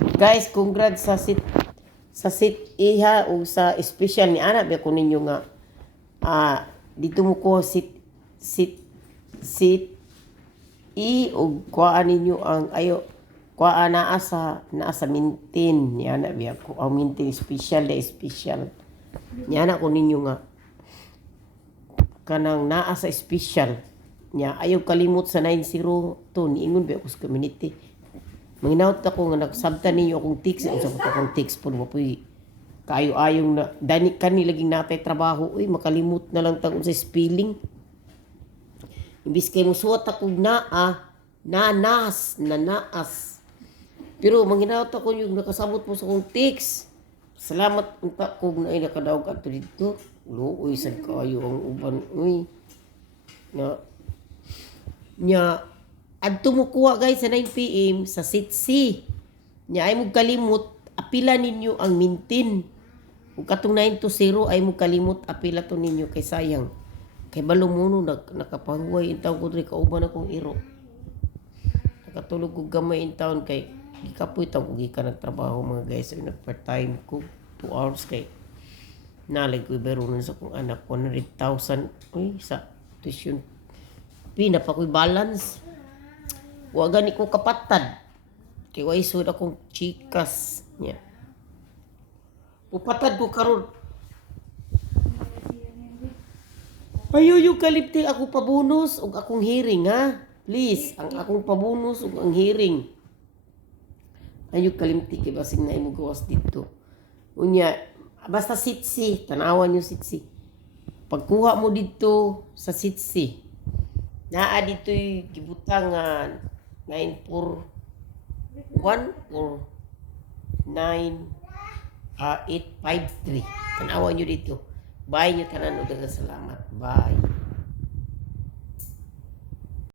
Guys, congrats sa sit iha o sa special ni anak ba ko ninyo nga dito mo ko sit i o kuhaan ninyo ang ayo kuhaan naa sa mintin ni anak ba ko ang mintin special ni anak ko ninyo nga kanang naa sa special nya ayaw kalimot sa 902 niingon ba ako sa community. Manginawt ako nga nagsabtan ninyo akong text sa akong text po mo poy kayo-ayong na dani kani laging natay trabaho uy makalimot na lang tag sa spelling. Imbis kay musuot ako nanas. Pero manginawt ako yung nakasabot mo sa akong text. Salamat unta kog na nakadaog ato dito. Luoy sad kayo ang uban uy. Nya adto mo kuha guys sa 9 PM sa Sitsi. Nya ay mo kalimot apila ninyo ang mintin. Ug katong 920 ay mo kalimot apila to ninyo kay sayang. Kay balumuno nakapahuway intaw ko diri kauban akong iro. Nakatulog ko gamay in town kay gikapoy taw ko gikan nagtrabaho mga guys ay nag-part-time ko 2 hours kay nalig ko berunon sa kong anak 100,000 uy sa tuition. Pina pa ko'y balance. Wa gani ko kapatad. Kay wa isod akong chikas niya. Upatad ko karon. Ayuyo kalipti ako pabonus ug akong hearing ha. Please, ang akong pabonus ug ang hearing. Ayo kalimti kay basig na imo gawas dito. Unya, basta Sitsi, tanawan niyo Sitsi. Pagkuha mo dito sa Sitsi, naa dito'y gibutang 941 or 9853. Tanawan nyo dito. Bye nyo tanan o dagang salamat. Bye.